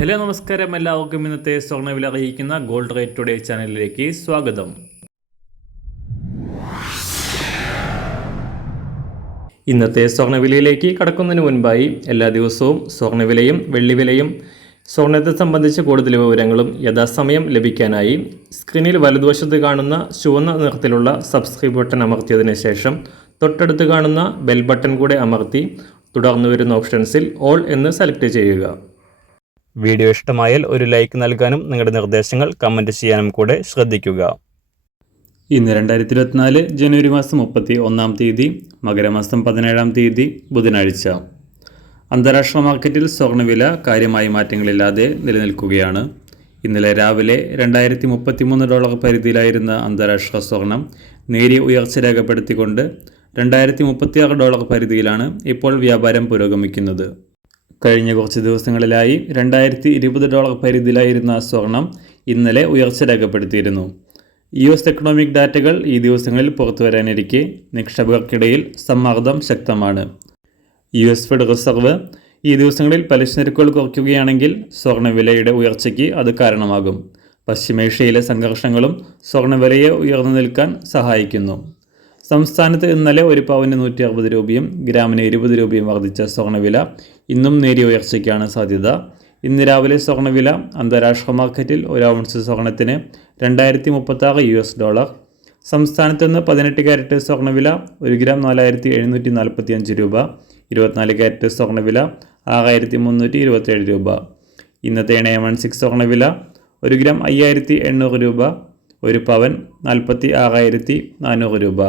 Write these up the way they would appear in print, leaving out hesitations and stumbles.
Hello നമസ്കാരം, എല്ലാവർക്കും ഇന്നത്തെ സ്വർണ്ണവില അറിയിക്കുന്ന ഗോൾഡ് റേറ്റ് ടുഡേ ചാനലിലേക്ക് സ്വാഗതം. ഇന്നത്തെ സ്വർണ്ണവിലയിലേക്ക് കടക്കുന്നതിന് മുൻപായി എല്ലാ ദിവസവും സ്വർണ്ണവിലയും വെള്ളിവിലയും സ്വർണ്ണത്തെ സംബന്ധിച്ച് കൂടുതൽ വിവരങ്ങളും യഥാസമയം ലഭിക്കാനായി സ്ക്രീനിൽ വലതുവശത്ത് കാണുന്ന ചുവന്ന നിറത്തിലുള്ള സബ്സ്ക്രൈബ് ബട്ടൺ അമർത്തിയതിനു ശേഷം തൊട്ടടുത്ത് കാണുന്ന ബെൽ ബട്ടൺ കൂടെ അമർത്തി തുടർന്ന് വരുന്ന ഓപ്ഷൻസിൽ ഓൾ എന്ന് സെലക്ട് ചെയ്യുക. വീഡിയോ ഇഷ്ടമായാൽ ഒരു ലൈക്ക് നൽകാനും നിങ്ങളുടെ നിർദ്ദേശങ്ങൾ കമൻറ്റ് ചെയ്യാനും കൂടെ ശ്രദ്ധിക്കുക. ഇന്ന് 2024 ജനുവരി മാസം 31 തീയതി, മകരമാസം 17 തീയതി, ബുധനാഴ്ച. അന്താരാഷ്ട്ര മാർക്കറ്റിൽ സ്വർണ്ണവില കാര്യമായ മാറ്റങ്ങളില്ലാതെ നിലനിൽക്കുകയാണ്. ഇന്നലെ രാവിലെ $2033 പരിധിയിലായിരുന്ന അന്താരാഷ്ട്ര സ്വർണം നേരിയ ഉയർച്ച രേഖപ്പെടുത്തിക്കൊണ്ട് $2036 പരിധിയിലാണ് ഇപ്പോൾ വ്യാപാരം പുരോഗമിക്കുന്നത്. കഴിഞ്ഞ കുറച്ച് ദിവസങ്ങളിലായി $2020 പരിധിയിലായിരുന്ന സ്വർണം ഇന്നലെ ഉയർച്ച രേഖപ്പെടുത്തിയിരുന്നു. US എക്കണോമിക് ഡാറ്റകൾ ഈ ദിവസങ്ങളിൽ പുറത്തു വരാനിരിക്കെ നിക്ഷേപകർക്കിടയിൽ സമ്മർദ്ദം ശക്തമാണ്. US ഫെഡ് റിസർവ് ഈ ദിവസങ്ങളിൽ പലിശ നിരക്കുകൾ കുറയ്ക്കുകയാണെങ്കിൽ സ്വർണ്ണവിലയുടെ ഉയർച്ചയ്ക്ക് അത് കാരണമാകും. പശ്ചിമേഷ്യയിലെ സംഘർഷങ്ങളും സ്വർണ്ണവിലയെ ഉയർന്നു നിൽക്കാൻ സഹായിക്കുന്നു. സംസ്ഥാനത്ത് ഇന്നലെ ഒരു പവന് 160 രൂപയും ഗ്രാമിന് 20 രൂപയും വർദ്ധിച്ച സ്വർണ്ണവില ഇന്നും നേരിയ ഉയർച്ചയ്ക്കാണ് സാധ്യത. ഇന്ന് രാവിലെ സ്വർണ്ണവില അന്താരാഷ്ട്ര മാർക്കറ്റിൽ ഒരു ഔൺസ് സ്വർണത്തിന് $2036. സംസ്ഥാനത്ത് നിന്ന് 18 ക്യാരറ്റ് സ്വർണ്ണവില 1 ഗ്രാം 4745 രൂപ, 24 ക്യാരറ്റ് സ്വർണ്ണവില 6327 രൂപ. ഇന്നത്തെ 916 സ്വർണ്ണവില 1 ഗ്രാം 5800 രൂപ, ഒരു പവൻ 46,400 രൂപ.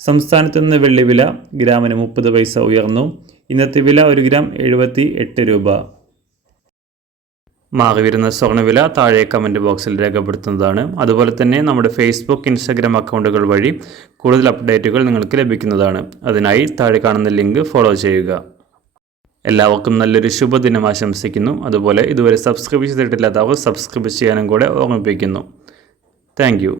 സംസ്ഥാനത്ത് നിന്ന് വെള്ളിവില ഗ്രാമിന് 30 പൈസ ഉയർന്നു. ഇന്നത്തെ വില 1 ഗ്രാം 78 രൂപ. മാറിവരുന്ന സ്വർണ്ണവില താഴെ കമൻറ്റ് ബോക്സിൽ രേഖപ്പെടുത്തുന്നതാണ്. അതുപോലെ തന്നെ നമ്മുടെ ഫേസ്ബുക്ക്, ഇൻസ്റ്റാഗ്രാം അക്കൗണ്ടുകൾ വഴി കൂടുതൽ അപ്ഡേറ്റുകൾ നിങ്ങൾക്ക് ലഭിക്കുന്നതാണ്. അതിനായി താഴെ കാണുന്ന ലിങ്ക് ഫോളോ ചെയ്യുക. എല്ലാവർക്കും നല്ലൊരു ശുഭദിനം ആശംസിക്കുന്നു. അതുപോലെ ഇതുവരെ സബ്സ്ക്രൈബ് ചെയ്തിട്ടില്ലാത്തവർ സബ്സ്ക്രൈബ് ചെയ്യാനും കൂടെ ഓർമ്മിപ്പിക്കുന്നു. Thank you.